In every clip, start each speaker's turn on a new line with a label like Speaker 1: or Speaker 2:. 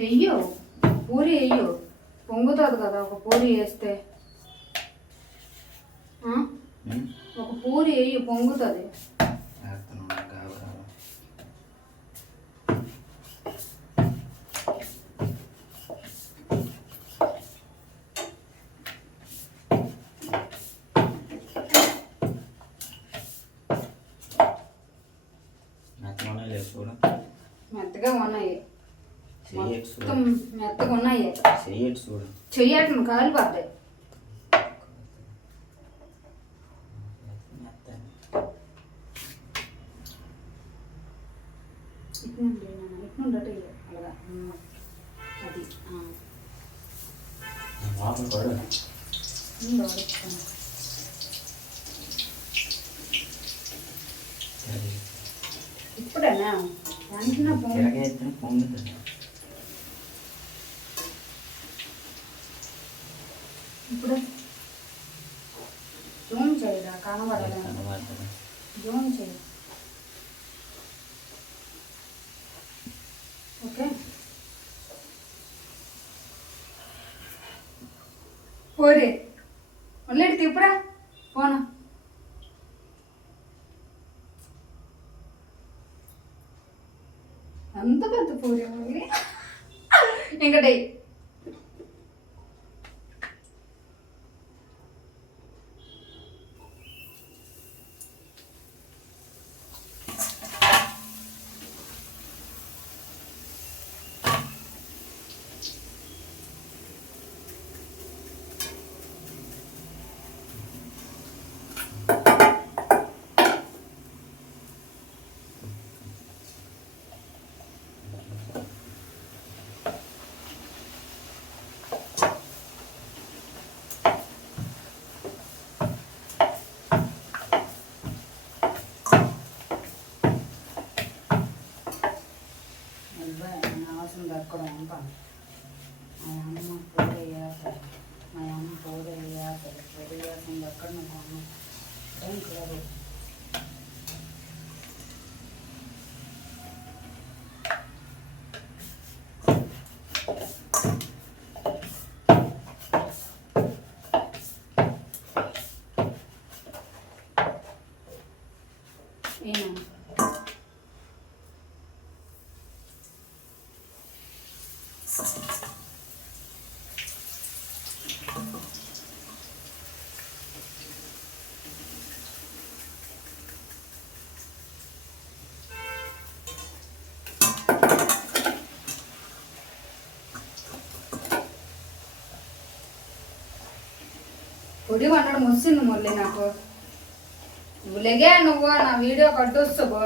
Speaker 1: వెయ్యు పూరి వెయ్యు పొంగుతుంది కదా ఒక పూరి వేస్తే? ఒక పూరి వెయ్యి పొంగుతుంది.
Speaker 2: మెత్తగా
Speaker 1: ఉన్నాయి. మొత్తం మెత్తగా ఉన్నాయి.
Speaker 2: చెయ్యట్టు చూడు.
Speaker 1: చెయ్యటం కాలిపోతాయి
Speaker 2: మెత్త
Speaker 1: ఇట్నుండి నాన్న, ఇప్పుడు? జూమ్ చేయరా? కనబడలే
Speaker 2: కనబడుతుంది
Speaker 1: జూమ్ చేయి. ఓకే? పోరే. ఒళ్ళేటి తిప్పురా. పోనా. అంత పెద్ద పూరి మళ్ళీ ఇంకటి అవసరం దక్కడం అంటాను మా అమ్మ పూరి వేయాలి మా అమ్మ పూరి వేయాలి పూరి వేసింది అక్కడ నువ్వు అమ్మ ఏం కలరు ఏనా పొడి వండడం వచ్చింది మురళి నాకు నువ్వు లెగే నువ్వు నా వీడియో కట్టొస్తావు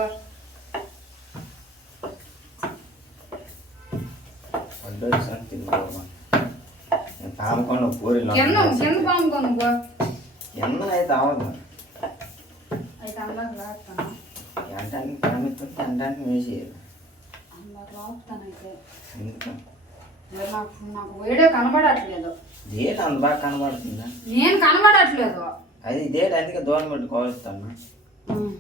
Speaker 2: నేను తామకుండా
Speaker 1: కింద పాముకో నువ్వు
Speaker 2: ఎన్న అయితే అవ్వదు
Speaker 1: అయితే అందాక లాగుతాను
Speaker 2: ఎంటానికి పరమిస్తుంటే ఎంటానికి వేసేయాలి ఎందుకు?
Speaker 1: మరి నాకు నాకు వీడియో కనబడట్లేదు.
Speaker 2: డేట్ అంత బాగా కనబడుతుందా?
Speaker 1: నేను కనబడట్లేదు.
Speaker 2: అది డేట్ అందుకే దూరం పెట్టి కోరుస్తాను
Speaker 1: ఉమ్.